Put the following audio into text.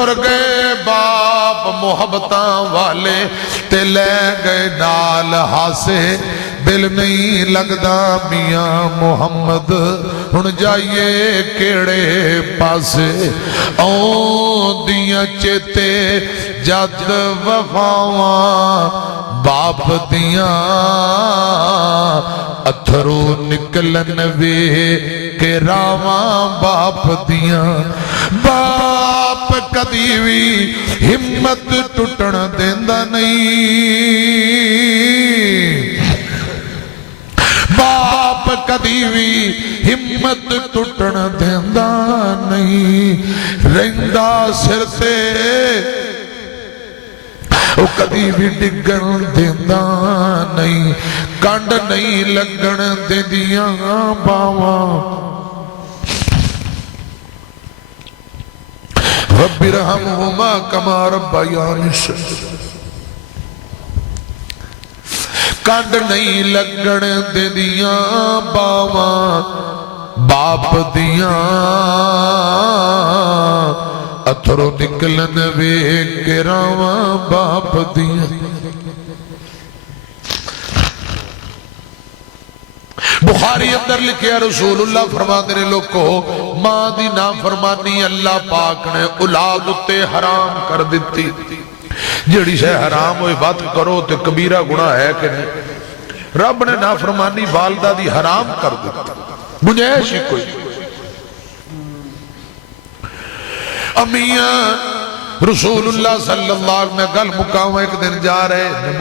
تر گئے باپ محبتاں والے تے لے گئے نال ہاسے دل نہیں لگدا میاں محمد ہن جائیے کیڑے پاسے اون دیاں چیتے جد وفاواں باپ دیاں اتھرو نکلن وے کہ راواں باپ دیاں باپ کدی بھی ہمت ٹوٹن دیندا نہیں باپ کدی بھی ہمت ٹوٹن دیندا نہیں رہندا سر تے وہ کدی بھی ڈگن دیندا نہیں کنڈ نہیں لگن دیندیاں باواں رب ارحمہما کما ربیانی صغیرا کنڈ نہیں لگن دیندیاں باواں باپ دیاں اتھرو نکلن وے کہ راواں باپ دیاں بخاری اندر لکھیا رسول اللہ فرماتے نے لوگو ماں دی نافرمانی اللہ پاک نے اولاد تے حرام کر دیتی جڑی شے حرام ہوئی بات کرو تے کبیرہ گناہ ہے کہ نہیں رب نے نافرمانی والدہ دی حرام کر دیتی گنجائش ہی کوئی امیاں رسول اللہ صلی اللہ علیہ وسلم گل مقام ایک دن جا رہے